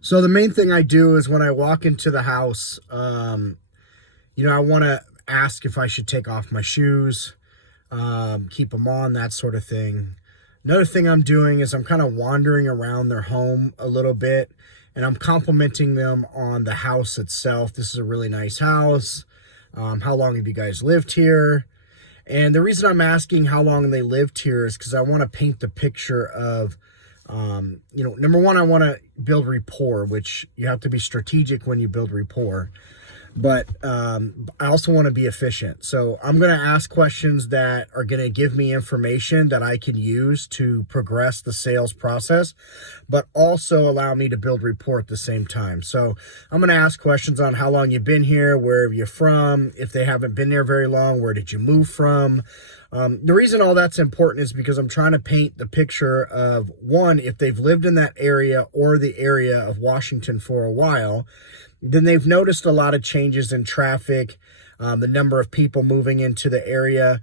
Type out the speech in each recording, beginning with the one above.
So the main thing I do is when I walk into the house, I want to ask if I should take off my shoes, keep them on, that sort of thing. Another thing I'm doing is I'm kind of wandering around their home a little bit, and I'm complimenting them on the house itself. This is a really nice house. How long have you guys lived here? And the reason I'm asking how long they lived here is because I want to paint the picture of, number one, I want to build rapport, which you have to be strategic when you build rapport. But I also want to be efficient. So I'm going to ask questions that are going to give me information that I can use to progress the sales process, but also allow me to build rapport at the same time. So I'm going to ask questions on how long you've been here, where are you from? If they haven't been there very long, where did you move from? The reason all that's important is because I'm trying to paint the picture of, one, if they've lived in that area or the area of Washington for a while, then they've noticed a lot of changes in traffic, the number of people moving into the area.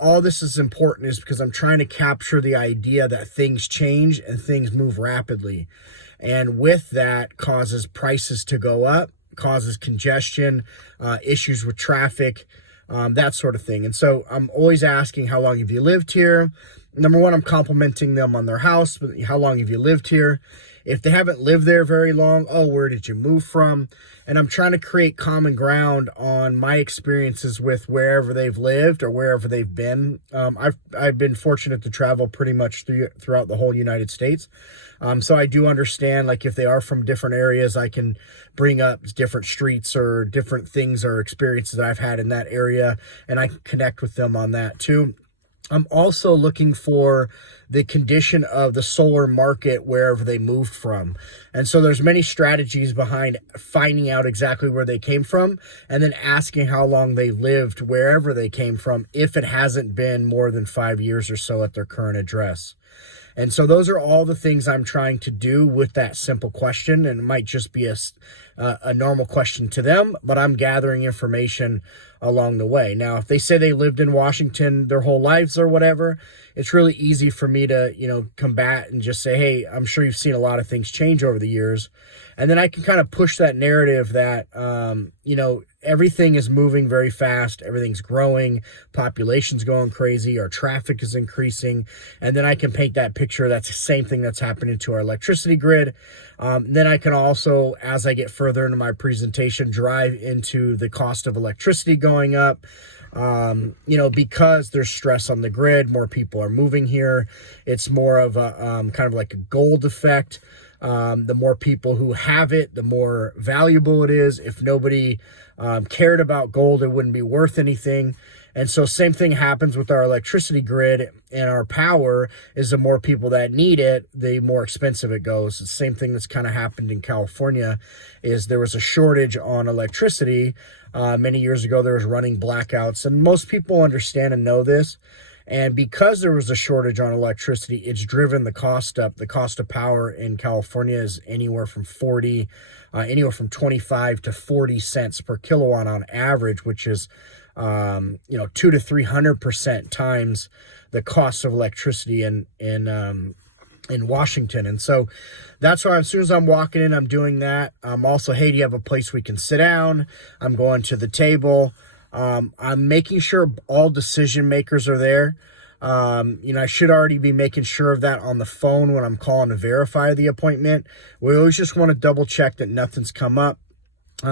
All this is important is because I'm trying to capture the idea that things change and things move rapidly. And with that causes prices to go up, causes congestion, issues with traffic, that sort of thing. And so I'm always asking, how long have you lived here? Number one, I'm complimenting them on their house. How long have you lived here? If they haven't lived there very long, where did you move from? And I'm trying to create common ground on my experiences with wherever they've lived or wherever they've been. I've been fortunate to travel pretty much throughout the whole United States. So I do understand, like, if they are from different areas, I can bring up different streets or different things or experiences that I've had in that area, and I can connect with them on that too. I'm also looking for the condition of the solar market wherever they moved from. And so there's many strategies behind finding out exactly where they came from and then asking how long they lived wherever they came from if it hasn't been more than 5 years or so at their current address. And so those are all the things I'm trying to do with that simple question. And it might just be a normal question to them, but I'm gathering information along the way. Now, if they say they lived in Washington their whole lives or whatever, it's really easy for me to, combat and just say, hey, I'm sure you've seen a lot of things change over the years. And then I can kind of push that narrative that, everything is moving very fast. Everything's growing. Population's going crazy. Our traffic is increasing. And then I can paint that picture. That's the same thing that's happening to our electricity grid. Then I can also, as I get further into my presentation, drive into the cost of electricity going up. Because there's stress on the grid, more people are moving here. It's more of a kind of like a gold effect. The more people who have it, the more valuable it is. If nobody cared about gold, it wouldn't be worth anything. And so same thing happens with our electricity grid and our power. Is the more people that need it, the more expensive it goes. The same thing that's kind of happened in California is there was a shortage on electricity. Many years ago, there was running blackouts, and most people understand and know this. And because there was a shortage on electricity, it's driven the cost up. The cost of power in California is anywhere from 25 to 40 cents per kilowatt on average, which is, 200 to 300% times the cost of electricity in Washington. And so that's why as soon as I'm walking in, I'm doing that. I'm also, hey, do you have a place we can sit down? I'm going to the table. I'm making sure all decision makers are there. I should already be making sure of that on the phone when I'm calling to verify the appointment. We always just want to double check that nothing's come up.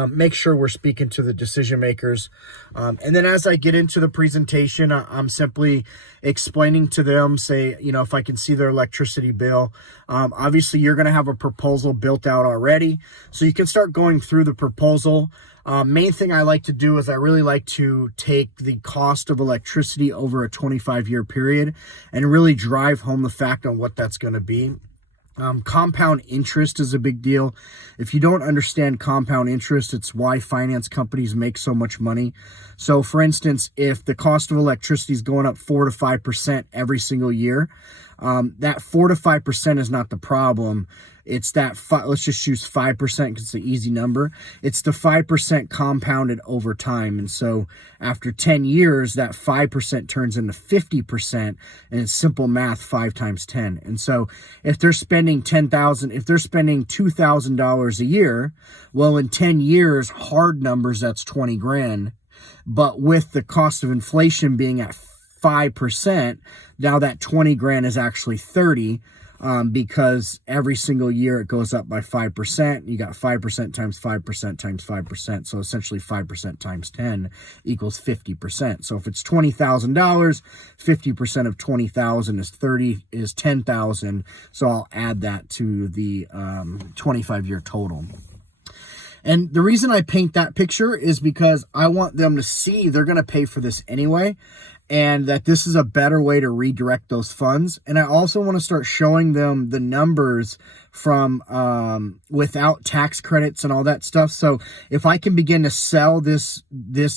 Make sure we're speaking to the decision makers. And then as I get into the presentation, I'm simply explaining to them, say, if I can see their electricity bill. Obviously, you're going to have a proposal built out already. So you can start going through the proposal. Main thing I like to do is I really like to take the cost of electricity over a 25-year period and really drive home the fact on what that's going to be. Compound interest is a big deal. If you don't understand compound interest, it's why finance companies make so much money. So for instance, if the cost of electricity is going up 4 to 5% every single year, That 4 to 5% is not the problem. It's that, let's just choose 5% because it's an easy number. It's the 5% compounded over time. And so after 10 years, that 5% turns into 50%, and it's simple math, 5 times 10. And so if they're spending if they're spending $2,000 a year, well, in 10 years, hard numbers, that's 20 grand. But with the cost of inflation being at 5%, now that 20 grand is actually 30, because every single year it goes up by 5%. You got 5% times 5% times 5%. So essentially 5% times 10 equals 50%. So if it's $20,000, 50% of 20,000 is 10,000. So I'll add that to the 25-year total. And the reason I paint that picture is because I want them to see they're going to pay for this anyway, and that this is a better way to redirect those funds. And I also want to start showing them the numbers from without tax credits and all that stuff. So if I can begin to sell this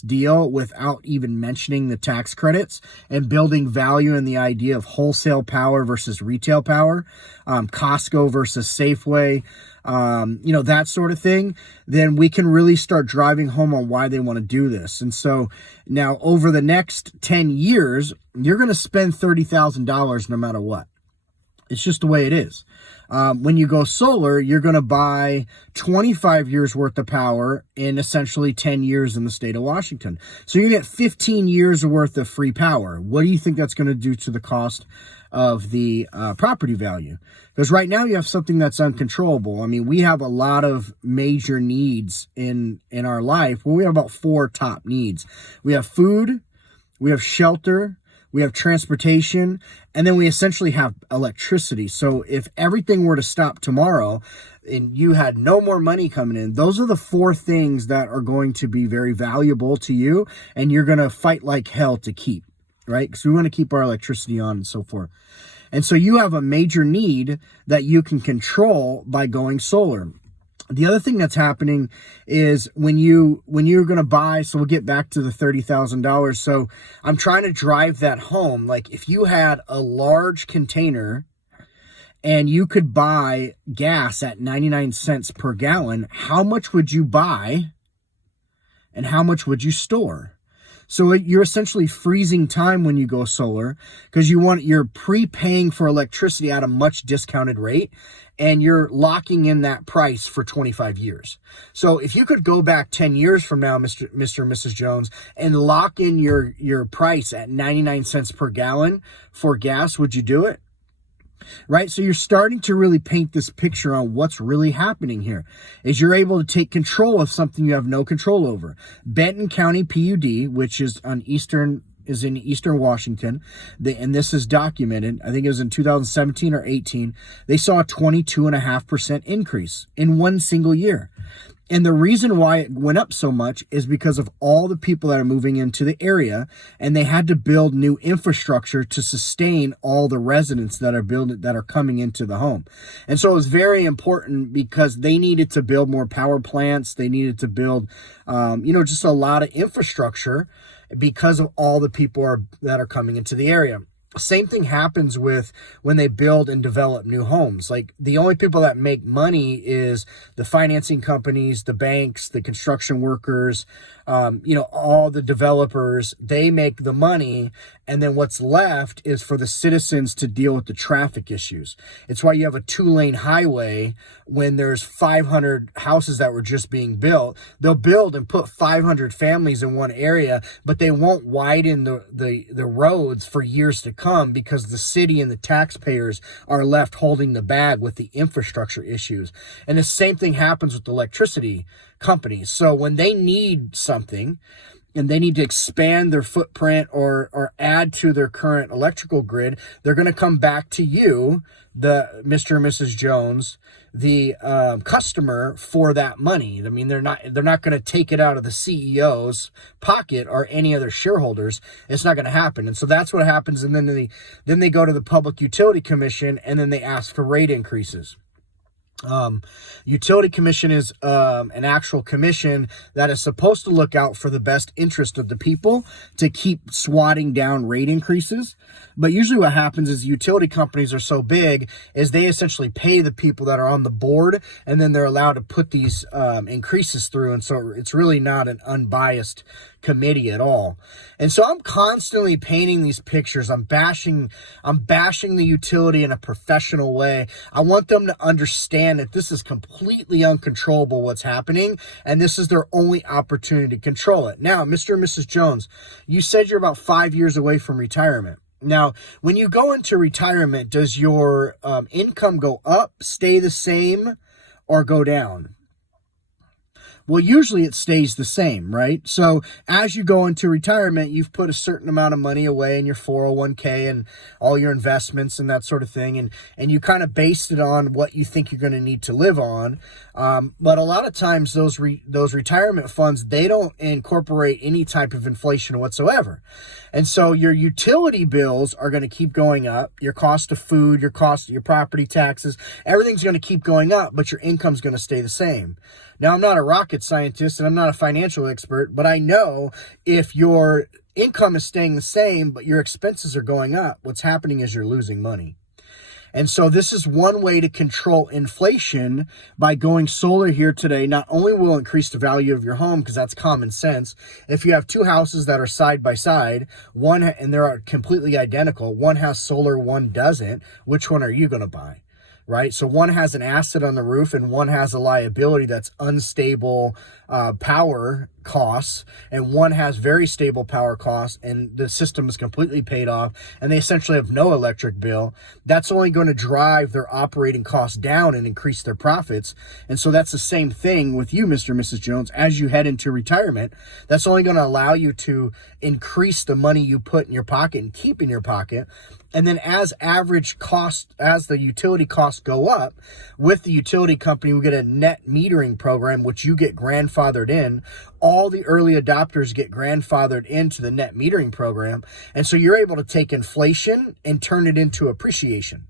deal without even mentioning the tax credits and building value in the idea of wholesale power versus retail power, Costco versus Safeway, that sort of thing, then we can really start driving home on why they want to do this. And so now over the next 10 years, you're going to spend $30,000 no matter what. It's just the way it is. When you go solar, you're going to buy 25 years worth of power in essentially 10 years in the state of Washington. So you get 15 years worth of free power. What do you think that's going to do to the cost of the property value? Because right now you have something that's uncontrollable. I mean, we have a lot of major needs in our life. Well, we have about 4 top needs. We have food, we have shelter, we have transportation, and then we essentially have electricity. So if everything were to stop tomorrow and you had no more money coming in, those are the 4 things that are going to be very valuable to you, and you're going to fight like hell to keep, right? Because we want to keep our electricity on and so forth. And so you have a major need that you can control by going solar. The other thing that's happening is when you're going to buy, so we'll get back to the $30,000. So I'm trying to drive that home. Like if you had a large container and you could buy gas at 99 cents per gallon, how much would you buy and how much would you store? So you're essentially freezing time when you go solar because you're prepaying for electricity at a much discounted rate, and you're locking in that price for 25 years. So if you could go back 10 years from now, Mr. and Mrs. Jones, and lock in your price at 99 cents per gallon for gas, would you do it? Right? So you're starting to really paint this picture on what's really happening here is you're able to take control of something you have no control over. Benton County PUD, which is in eastern Washington, and this is documented, I think it was in 2017 or 18, they saw a 22.5% increase in one single year. And the reason why it went up so much is because of all the people that are moving into the area, and they had to build new infrastructure to sustain all the residents that are coming into the home. And so it was very important because they needed to build more power plants. They needed to build, just a lot of infrastructure because of all the people that are coming into the area. Same thing happens with when they build and develop new homes. Like the only people that make money is the financing companies, the banks, the construction workers, all the developers. They make the money, and then what's left is for the citizens to deal with the traffic issues. It's why you have a 2-lane highway when there's 500 houses that were just being built. They'll build and put 500 families in one area, but they won't widen the roads for years to come because the city and the taxpayers are left holding the bag with the infrastructure issues. And the same thing happens with electricity companies. So when they need something and they need to expand their footprint or add to their current electrical grid, they're going to come back to you, the Mr. and Mrs. Jones, the customer, for that money. I mean, they're not going to take it out of the CEO's pocket or any other shareholders. It's not going to happen. And so that's what happens. And then they go to the Public Utility Commission, and then they ask for rate increases. Utility commission is an actual commission that is supposed to look out for the best interest of the people to keep swatting down rate increases. But usually what happens is utility companies are so big is they essentially pay the people that are on the board, and then they're allowed to put these increases through. And so it's really not an unbiased committee at all. And so I'm constantly painting these pictures. I'm bashing the utility in a professional way. I want them to understand that this is completely uncontrollable what's happening, and this is their only opportunity to control it. Now, Mr. and Mrs. Jones, you said you're about 5 years away from retirement. Now, when you go into retirement, does your income go up, stay the same, or go down? Well, usually it stays the same, right? So as you go into retirement, you've put a certain amount of money away in your 401k and all your investments and that sort of thing. And you kind of based it on what you think you're going to need to live on. But a lot of times those retirement funds, they don't incorporate any type of inflation whatsoever. And so your utility bills are going to keep going up. Your cost of food, your property taxes, everything's going to keep going up, but your income's going to stay the same. Now, I'm not a rocket scientist and I'm not a financial expert, but I know if your income is staying the same, but your expenses are going up, what's happening is you're losing money. And so this is one way to control inflation by going solar here today. Not only will it increase the value of your home, because that's common sense. If you have two houses that are side by side, and they're completely identical, one has solar, one doesn't, which one are you going to buy? Right? So one has an asset on the roof and one has a liability that's unstable power costs, and one has very stable power costs, and the system is completely paid off and they essentially have no electric bill. That's only going to drive their operating costs down and increase their profits. And so that's the same thing with you, Mr. and Mrs. Jones. As you head into retirement, that's only going to allow you to increase the money you put in your pocket and keep in your pocket. And then as the utility costs go up, with the utility company, we get a net metering program, which you get grandfathered in. All the early adopters get grandfathered into the net metering program. And so you're able to take inflation and turn it into appreciation.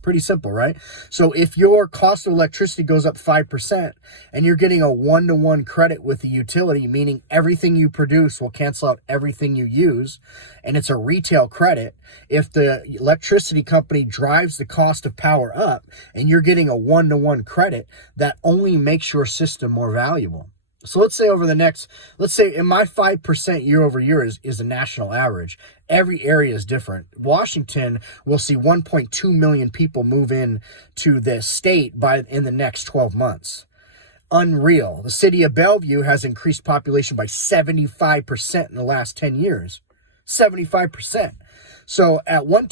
Pretty simple, right? So if your cost of electricity goes up 5% and you're getting a 1-to-1 credit with the utility, meaning everything you produce will cancel out everything you use, and it's a retail credit, if the electricity company drives the cost of power up and you're getting a 1-to-1 credit, that only makes your system more valuable. So let's say in my 5% year over year is a national average. Every area is different. Washington will see 1.2 million people move in to the state in the next 12 months. Unreal. The city of Bellevue has increased population by 75% in the last 10 years. 75%. So at one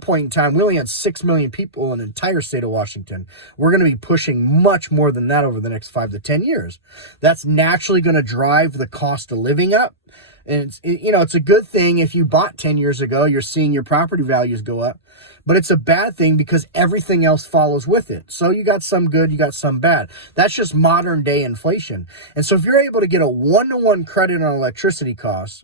point in time, we only had 6 million people in the entire state of Washington. We're going to be pushing much more than that over the next 5 to 10 years. That's naturally going to drive the cost of living up. And it's a good thing if you bought 10 years ago, you're seeing your property values go up. But it's a bad thing because everything else follows with it. So you got some good, you got some bad. That's just modern day inflation. And so if you're able to get a 1-to-1 credit on electricity costs,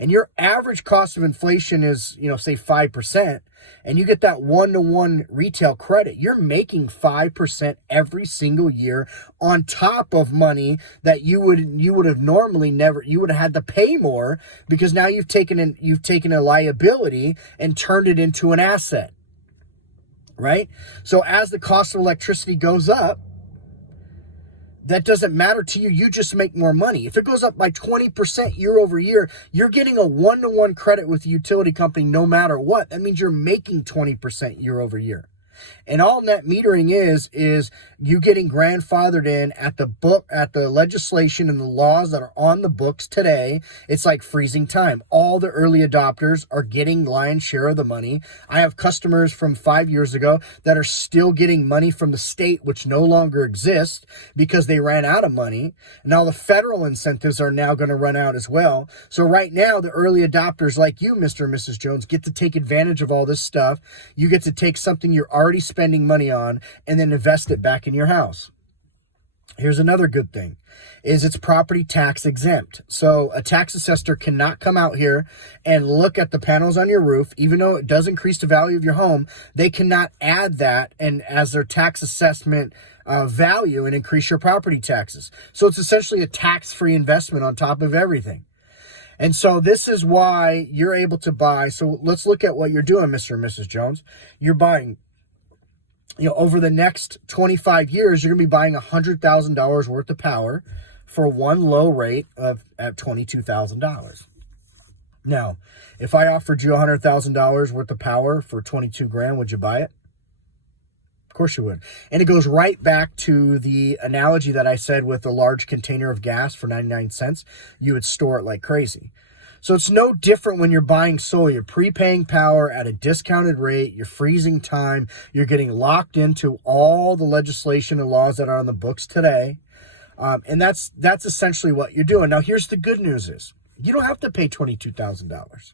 and your average cost of inflation is, say 5%, and you get that 1-to-1 retail credit, you're making 5% every single year on top of money that you would have normally you would have had to pay more, because now you've taken a liability and turned it into an asset, right? So as the cost of electricity goes up, that doesn't matter to you. You just make more money. If it goes up by 20% year over year, you're getting a 1-to-1 credit with the utility company no matter what. That means you're making 20% year over year. And all net metering is you getting grandfathered in at the legislation and the laws that are on the books today. It's like freezing time. All the early adopters are getting lion's share of the money. I have customers from 5 years ago that are still getting money from the state, which no longer exists because they ran out of money. Now the federal incentives are now going to run out as well. So right now, the early adopters like you, Mr. and Mrs. Jones, get to take advantage of all this stuff. You get to take something you're already spending money on and then invest it back in your house. Here's another good thing, is it's property tax exempt. So a tax assessor cannot come out here and look at the panels on your roof, even though it does increase the value of your home. They cannot add that and as their tax assessment value and increase your property taxes. So it's essentially a tax-free investment on top of everything. And so this is why you're able to buy. So let's look at what you're doing, Mr. and Mrs. Jones. You're buying, over the next 25 years, you're going to be buying $100,000 worth of power for one low rate of at $22,000. Now, if I offered you $100,000 worth of power for 22 grand, would you buy it? Of course you would. And it goes right back to the analogy that I said with a large container of gas for 99 cents, you would store it like crazy. So it's no different when you're buying solar. You're prepaying power at a discounted rate. You're freezing time. You're getting locked into all the legislation and laws that are on the books today. And that's essentially what you're doing. Now, here's the good news is you don't have to pay $22,000,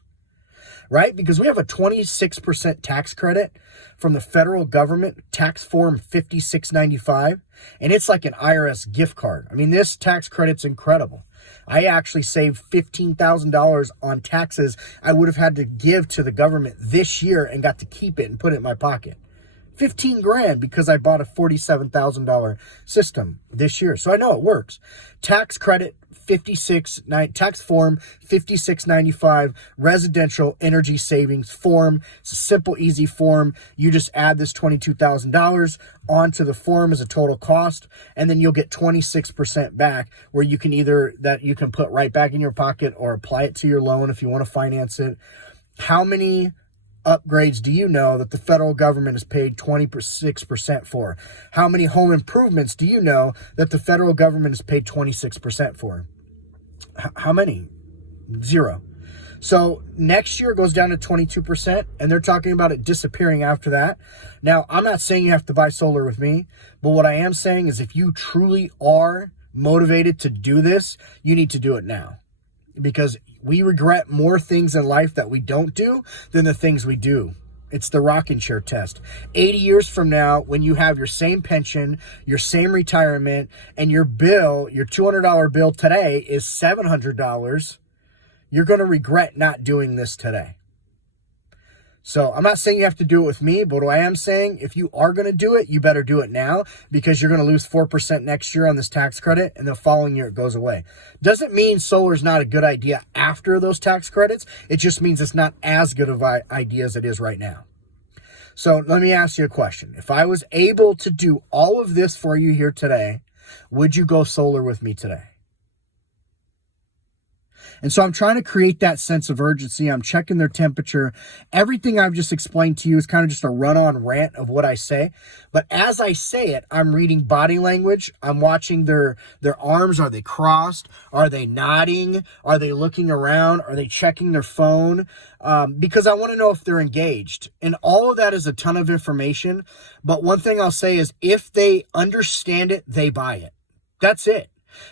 right? Because we have a 26% tax credit from the federal government, tax form 5695, and it's like an IRS gift card. I mean, this tax credit's incredible. I actually saved $15,000 on taxes I would have had to give to the government this year and got to keep it and put it in my pocket. 15 grand because I bought a $47,000 system this year. So I know it works. Tax credit tax form 5695, residential energy savings form. It's a simple, easy form. You just add this $22,000 onto the form as a total cost, and then you'll get 26% back, where you can you can put right back in your pocket or apply it to your loan if you want to finance it. How many upgrades do you know that the federal government has paid 26% for? How many home improvements do you know that the federal government has paid 26% for? How many? Zero. So next year it goes down to 22%, and they're talking about it disappearing after that. Now, I'm not saying you have to buy solar with me, but what I am saying is if you truly are motivated to do this, you need to do it now. Because we regret more things in life that we don't do than the things we do. It's the rocking chair test. 80 years from now, when you have your same pension, your same retirement, and your bill, your $200 bill today is $700, you're going to regret not doing this today. So I'm not saying you have to do it with me, but what I am saying, if you are going to do it, you better do it now, because you're going to lose 4% next year on this tax credit, and the following year it goes away. Doesn't mean solar is not a good idea after those tax credits. It just means it's not as good of an idea as it is right now. So let me ask you a question. If I was able to do all of this for you here today, would you go solar with me today? And so I'm trying to create that sense of urgency. I'm checking their temperature. Everything I've just explained to you is kind of just a run-on rant of what I say. But as I say it, I'm reading body language. I'm watching their arms. Are they crossed? Are they nodding? Are they looking around? Are they checking their phone? Because I want to know if they're engaged. And all of that is a ton of information. But one thing I'll say is if they understand it, they buy it. That's it.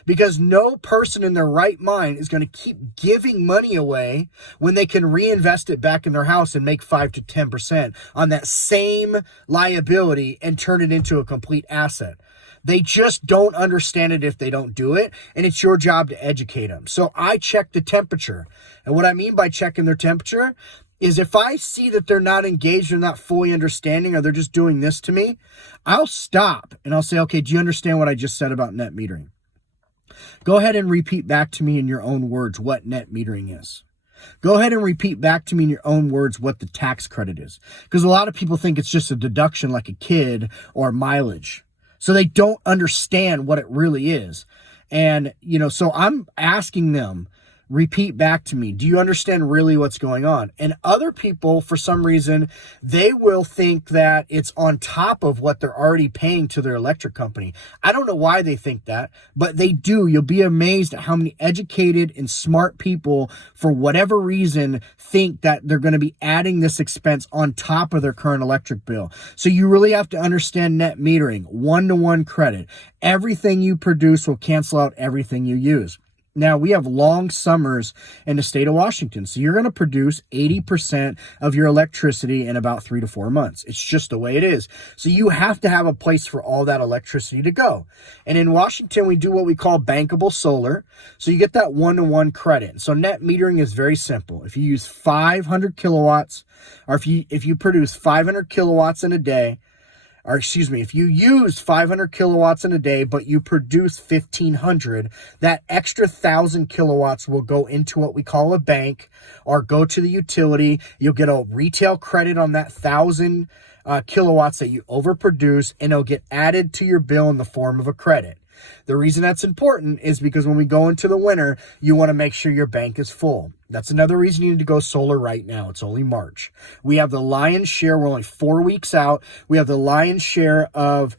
Because no person in their right mind is going to keep giving money away when they can reinvest it back in their house and make 5 to 10% on that same liability and turn it into a complete asset. They just don't understand it if they don't do it, and it's your job to educate them. So I check the temperature. And what I mean by checking their temperature is if I see that they're not engaged or not fully understanding, or they're just doing this to me, I'll stop and I'll say, okay, do you understand what I just said about net metering? Go ahead and repeat back to me in your own words what net metering is. Go ahead and repeat back to me in your own words what the tax credit is. Because a lot of people think it's just a deduction like a kid or mileage. So they don't understand what it really is. And, so I'm asking them, repeat back to me. Do you understand really what's going on? And other people, for some reason, they will think that it's on top of what they're already paying to their electric company. I don't know why they think that, but they do. You'll be amazed at how many educated and smart people, for whatever reason, think that they're going to be adding this expense on top of their current electric bill. So you really have to understand net metering, one-to-one credit. Everything you produce will cancel out everything you use. Now, we have long summers in the state of Washington, so you're going to produce 80% of your electricity in about 3 to 4 months. It's just the way it is. So you have to have a place for all that electricity to go. And in Washington, we do what we call bankable solar, so you get that one-to-one credit. So net metering is very simple. If you use 500 kilowatts, or if you produce 500 kilowatts in a day, or excuse me, if you use 500 kilowatts in a day, but you produce 1,500, that extra 1,000 kilowatts will go into what we call a bank or go to the utility. You'll get a retail credit on that 1,000 kilowatts that you overproduce, and it'll get added to your bill in the form of a credit. The reason that's important is because when we go into the winter, you want to make sure your bank is full. That's another reason you need to go solar right now. It's only March. We have the lion's share. We're only 4 weeks out. We have the lion's share of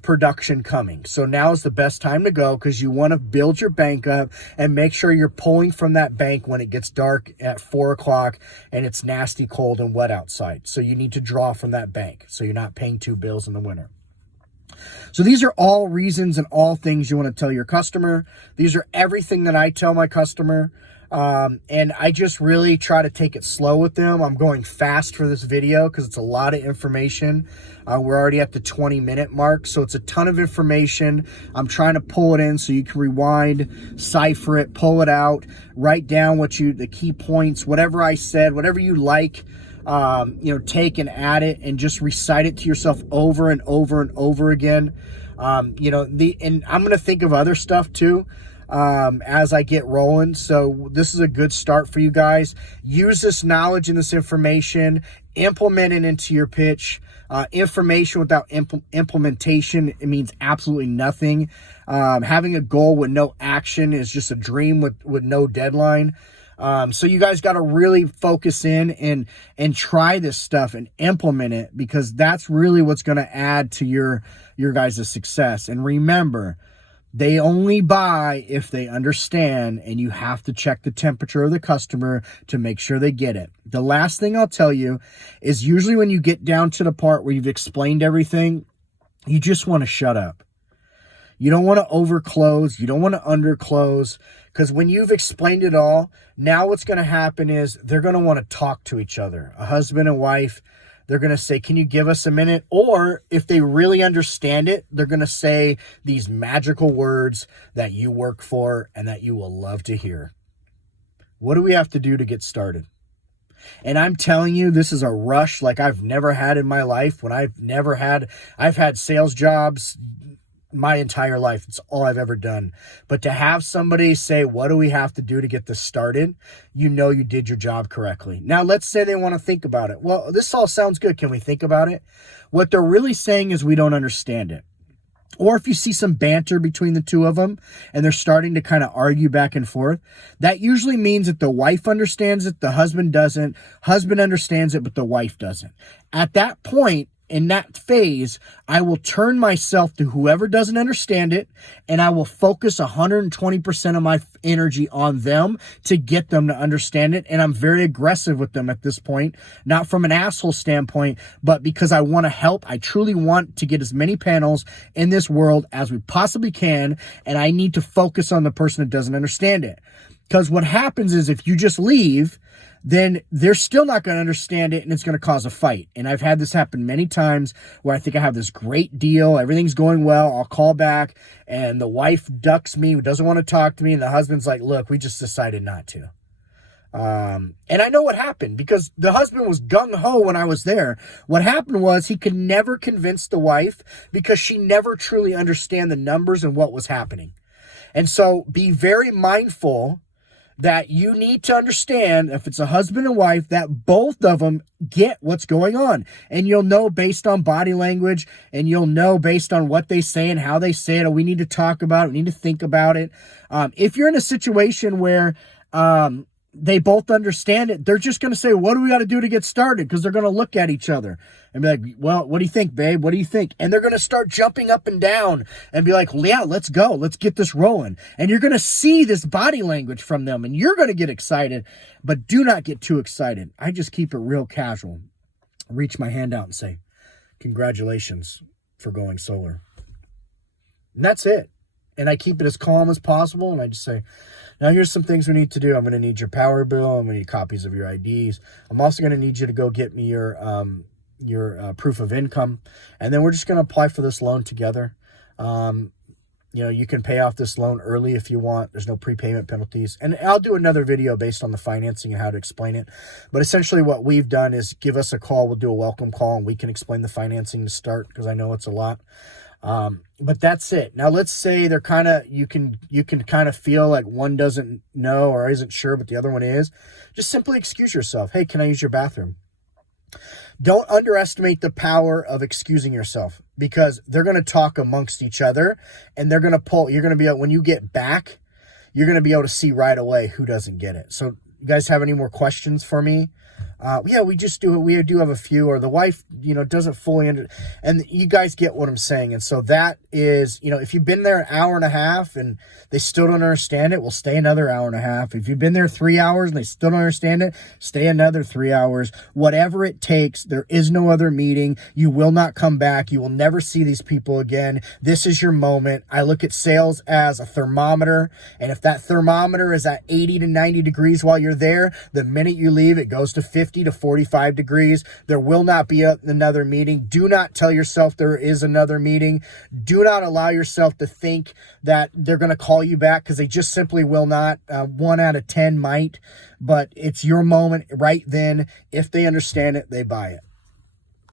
production coming. So now is the best time to go because you want to build your bank up and make sure you're pulling from that bank when it gets dark at 4 o'clock and it's nasty, cold, and wet outside. So you need to draw from that bank so you're not paying 2 bills in the winter. So these are all reasons and all things you want to tell your customer. These are everything that I tell my customer. And I just really try to take it slow with them. I'm going fast for this video because it's a lot of information. We're already at the 20-minute mark, so it's a ton of information. I'm trying to pull it in so you can rewind, cipher it, pull it out, write down the key points, whatever I said, whatever you like. Take and add it and just recite it to yourself over and over and over again. And I'm going to think of other stuff too, as I get rolling. So this is a good start for you guys. Use this knowledge and this information, implement it into your pitch. Information without implementation, it means absolutely nothing. Having a goal with no action is just a dream with no deadline. So you guys got to really focus in and try this stuff and implement it, because that's really what's going to add to your guys' success. And remember, they only buy if they understand, and you have to check the temperature of the customer to make sure they get it. The last thing I'll tell you is usually when you get down to the part where you've explained everything, you just want to shut up. You don't want to overclose. You don't want to underclose, because when you've explained it all, now what's going to happen is they're going to want to talk to each other. A husband and wife, they're going to say, can you give us a minute? Or if they really understand it, they're going to say these magical words that you work for and that you will love to hear. What do we have to do to get started? And I'm telling you, this is a rush like I've never had in my life. I've had sales jobs my entire life. It's all I've ever done. But to have somebody say, what do we have to do to get this started? You know you did your job correctly. Now, let's say they want to think about it. Well, this all sounds good. Can we think about it? What they're really saying is we don't understand it. Or if you see some banter between the two of them and they're starting to kind of argue back and forth, that usually means that the wife understands it, the husband doesn't. Husband understands it, but the wife doesn't. At that point, in that phase, I will turn myself to whoever doesn't understand it, and I will focus 120% of my energy on them to get them to understand it. And I'm very aggressive with them at this point, not from an asshole standpoint, but because I want to help. I truly want to get as many panels in this world as we possibly can, and I need to focus on the person that doesn't understand it. Because what happens is if you just leave, then they're still not going to understand it, and it's going to cause a fight. And I've had this happen many times where I think I have this great deal, everything's going well, I'll call back, and the wife ducks me, doesn't want to talk to me, and the husband's like, look, we just decided not to. And I know what happened, because the husband was gung-ho when I was there. What happened was he could never convince the wife because she never truly understand the numbers and what was happening. And so be very mindful that you need to understand, if it's a husband and wife, that both of them get what's going on. And you'll know based on body language, and you'll know based on what they say and how they say it. Or we need to talk about it. We need to think about it. If you're in a situation where they both understand it, they're just going to say, what do we got to do to get started? Because they're going to look at each other and be like, well, what do you think, babe? What do you think? And they're going to start jumping up and down and be like, well, yeah, let's go. Let's get this rolling. And you're going to see this body language from them, and you're going to get excited, but do not get too excited. I just keep it real casual. Reach my hand out and say, congratulations for going solar. And that's it. And I keep it as calm as possible. And I just say, now here's some things we need to do. I'm going to need your power bill. I'm going to need copies of your IDs. I'm also going to need you to go get me your proof of income. And then we're just going to apply for this loan together. You can pay off this loan early if you want. There's no prepayment penalties. And I'll do another video based on the financing and how to explain it. But essentially what we've done is give us a call. We'll do a welcome call and we can explain the financing to start, because I know it's a lot. But that's it. Now let's say they're you can kind of feel like one doesn't know or isn't sure, but the other one is. Just simply excuse yourself. Hey, can I use your bathroom? Don't underestimate the power of excusing yourself, because they're going to talk amongst each other and they're going to you're going to be able, when you get back, you're going to be able to see right away who doesn't get it. So you guys have any more questions for me? Yeah, we do have a few, or the wife, doesn't fully and you guys get what I'm saying. And so that is, if you've been there an hour and a half and they still don't understand it, we'll stay another hour and a half. If you've been there 3 hours and they still don't understand it, stay another 3 hours, whatever it takes. There is no other meeting. You will not come back. You will never see these people again. This is your moment. I look at sales as a thermometer. And if that thermometer is at 80 to 90 degrees while you're there, the minute you leave, it goes to 50 to 45 degrees. There will not be another meeting. Do not tell yourself there is another meeting. Do not allow yourself to think that they're going to call you back, because they just simply will not. 1 out of 10 might, but it's your moment right then. If they understand it, they buy it.